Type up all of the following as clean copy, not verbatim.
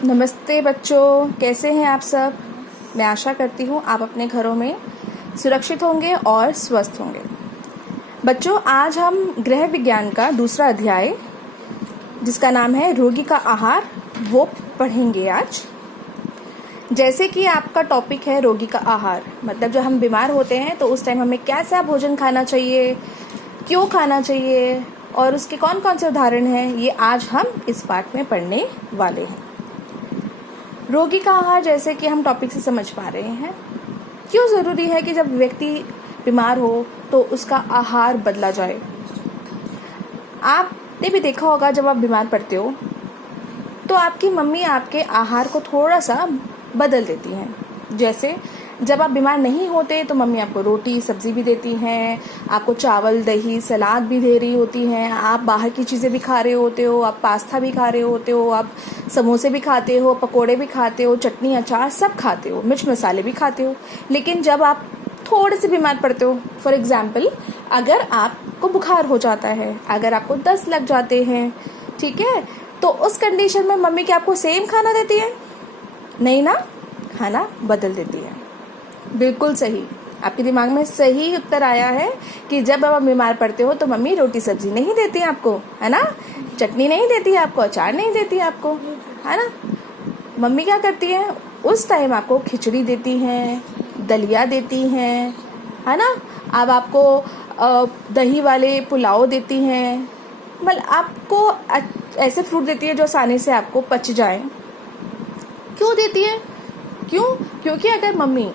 नमस्ते बच्चों, कैसे हैं आप सब। मैं आशा करती हूँ आप अपने घरों में सुरक्षित होंगे और स्वस्थ होंगे। बच्चों, आज हम गृह विज्ञान का दूसरा अध्याय जिसका नाम है रोगी का आहार वो पढ़ेंगे आज। जैसे कि आपका टॉपिक है रोगी का आहार, मतलब जब हम बीमार होते हैं तो उस टाइम हमें कैसा भोजन खाना चाहिए, क्यों खाना चाहिए और उसके कौन कौन से उदाहरण हैं, ये आज हम इस पाठ में पढ़ने वाले हैं। रोगी का आहार, जैसे कि हम टॉपिक से समझ पा रहे हैं, क्यों ज़रूरी है कि जब व्यक्ति बीमार हो तो उसका आहार बदला जाए। आपने भी देखा होगा जब आप बीमार पड़ते हो तो आपकी मम्मी आपके आहार को थोड़ा सा बदल देती हैं। जैसे जब आप बीमार नहीं होते तो मम्मी आपको रोटी सब्जी भी देती हैं, आपको चावल दही सलाद भी दे रही होती हैं, आप बाहर की चीज़ें भी खा रहे होते हो, आप पास्ता भी खा रहे होते हो, आप समोसे भी खाते हो, पकोड़े भी खाते हो, चटनी अचार सब खाते हो, मिर्च मसाले भी खाते हो। लेकिन जब आप थोड़े से बीमार पड़ते हो, फॉर एग्जाम्पल अगर आपको बुखार हो जाता है, अगर आपको दस्त लग जाते हैं, ठीक है, तो उस कंडीशन में मम्मी क्या आपको सेम खाना देती है? नहीं ना, खाना बदल देती है। बिल्कुल सही, आपके दिमाग में सही उत्तर आया है कि जब आप बीमार पड़ते हो तो मम्मी रोटी सब्जी नहीं देती आपको, है ना, चटनी नहीं देती आपको, अचार नहीं देती आपको, है ना। मम्मी क्या करती है उस टाइम? आपको खिचड़ी देती हैं, दलिया देती हैं, है ना। अब आपको दही वाले पुलाव देती हैं, मतलब आपको ऐसे फ्रूट देती है जो आसानी से आपको पच जाए। क्यों देती है? क्योंकि अगर मम्मी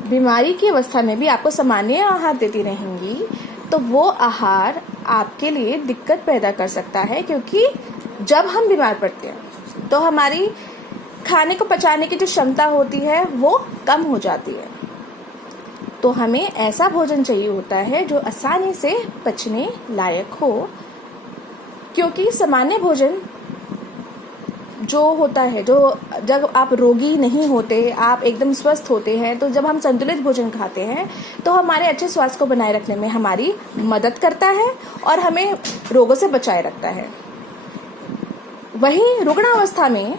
बीमारी की अवस्था में भी आपको सामान्य आहार देती रहेंगी तो वो आहार आपके लिए दिक्कत पैदा कर सकता है, क्योंकि जब हम बीमार पड़ते हैं तो हमारी खाने को पचाने की जो क्षमता होती है वो कम हो जाती है। तो हमें ऐसा भोजन चाहिए होता है जो आसानी से पचने लायक हो, क्योंकि सामान्य भोजन जो होता है, जो जब आप रोगी नहीं होते, आप एकदम स्वस्थ होते हैं, तो जब हम संतुलित भोजन खाते हैं तो हमारे अच्छे स्वास्थ्य को बनाए रखने में हमारी मदद करता है और हमें रोगों से बचाए रखता है। वहीं रुग्ण अवस्था में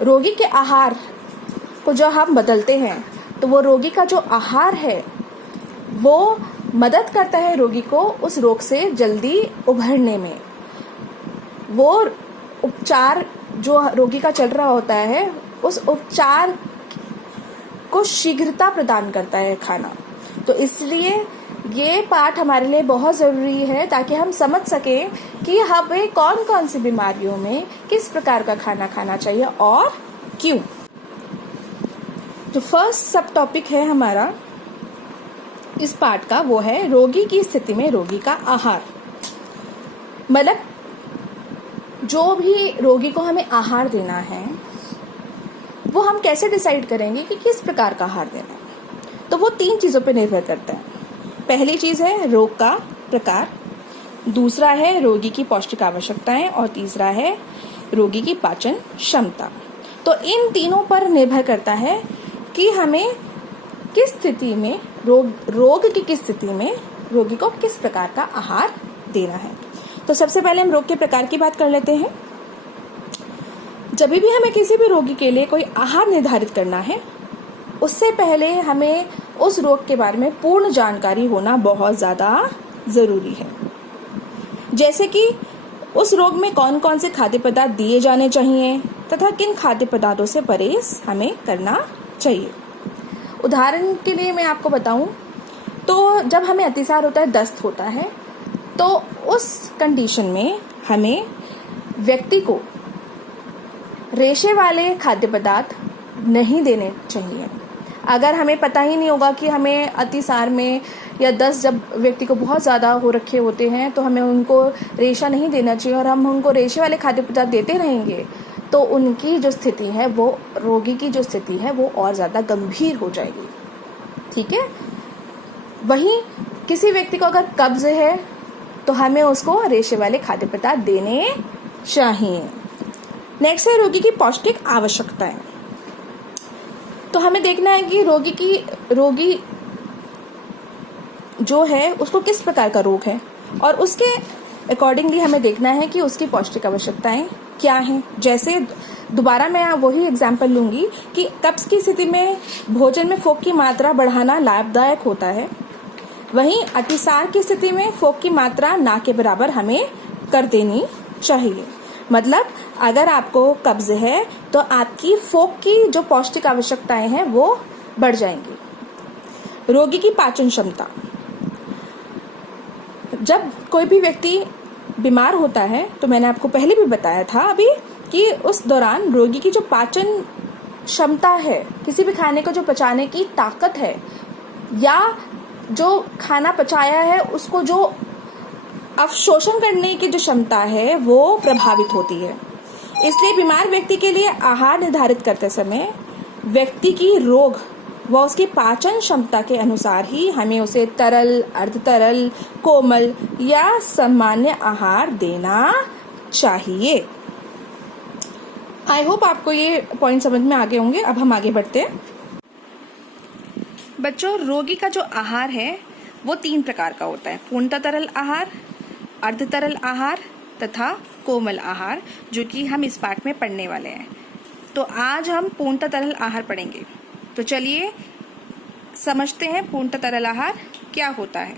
रोगी के आहार को जो हम बदलते हैं तो वो रोगी का जो आहार है वो मदद करता है रोगी को उस रोग से जल्दी उभरने में। वो उपचार जो रोगी का चल रहा होता है उस उपचार को शीघ्रता प्रदान करता है खाना। तो इसलिए ये पाठ हमारे लिए बहुत ज़रूरी है ताकि हम समझ सकें कि हमें कौन कौन सी बीमारियों में किस प्रकार का खाना खाना चाहिए और क्यों। जो फर्स्ट सब टॉपिक है हमारा इस पाठ का वो है रोगी की स्थिति में रोगी का आहार। मतलब जो भी रोगी को हमें आहार देना है वो हम कैसे डिसाइड करेंगे कि किस प्रकार का आहार देना है, तो वो 3 चीज़ों पर निर्भर करता है। पहली चीज़ है रोग का प्रकार, दूसरा है रोगी की पौष्टिक आवश्यकताएं और तीसरा है रोगी की पाचन क्षमता। तो इन तीनों पर निर्भर करता है कि हमें किस स्थिति में रोग की किस स्थिति में रोगी को किस प्रकार का आहार देना है। तो सबसे पहले हम रोग के प्रकार की बात कर लेते हैं। जब भी हमें किसी भी रोगी के लिए कोई आहार निर्धारित करना है उससे पहले हमें उस रोग के बारे में पूर्ण जानकारी होना बहुत ज़्यादा ज़रूरी है। जैसे कि उस रोग में कौन कौन से खाद्य पदार्थ दिए जाने चाहिए तथा किन खाद्य पदार्थों से परहेज हमें करना चाहिए। उदाहरण के लिए मैं आपको बताऊं तो जब हमें अतिसार होता है, दस्त होता है, तो उस कंडीशन में हमें व्यक्ति को रेशे वाले खाद्य पदार्थ नहीं देने चाहिए। अगर हमें पता ही नहीं होगा कि हमें अतिसार में या दस्त जब व्यक्ति को बहुत ज़्यादा हो रखे होते हैं तो हमें उनको रेशा नहीं देना चाहिए और हम उनको रेशे वाले खाद्य पदार्थ देते रहेंगे तो उनकी जो स्थिति है वो रोगी की जो स्थिति है वो और ज़्यादा गंभीर हो जाएगी। ठीक है। वहीं किसी व्यक्ति को अगर कब्ज है तो हमें उसको रेशे वाले खाद्य पदार्थ देने चाहिए। नेक्स्ट है रोगी की पौष्टिक आवश्यकताएं। तो हमें देखना है कि रोगी जो है उसको किस प्रकार का रोग है और उसके अकॉर्डिंगली हमें देखना है कि उसकी पौष्टिक आवश्यकताएं क्या हैं। जैसे दोबारा मैं वही एग्जाम्पल लूंगी कि कब्ज की स्थिति में भोजन में फोक की मात्रा बढ़ाना लाभदायक होता है, वहीं अतिसार की स्थिति में फोक की मात्रा ना के बराबर हमें कर देनी चाहिए। मतलब अगर आपको कब्ज है तो आपकी फोक की जो पौष्टिक आवश्यकताएं हैं वो बढ़ जाएंगी। रोगी की पाचन क्षमता, जब कोई भी व्यक्ति बीमार होता है तो मैंने आपको पहले भी बताया था अभी कि उस दौरान रोगी की जो पाचन क्षमता है, किसी भी खाने को जो पचाने की ताकत है या जो खाना पचाया है उसको जो अवशोषण करने की जो क्षमता है वो प्रभावित होती है। इसलिए बीमार व्यक्ति के लिए आहार निर्धारित करते समय व्यक्ति की रोग व उसकी पाचन क्षमता के अनुसार ही हमें उसे तरल, अर्ध तरल, कोमल या सामान्य आहार देना चाहिए। आई होप आपको ये पॉइंट समझ में आ गए होंगे। अब हम आगे बढ़ते हैं। बच्चों, रोगी का जो आहार है वो 3 प्रकार का होता है: पूर्णतः तरल आहार, अर्ध तरल आहार तथा कोमल आहार, जो कि हम इस पाठ में पढ़ने वाले हैं। तो आज हम पूर्णतः तरल आहार पढ़ेंगे। तो चलिए समझते हैं पूर्णतः तरल आहार क्या होता है।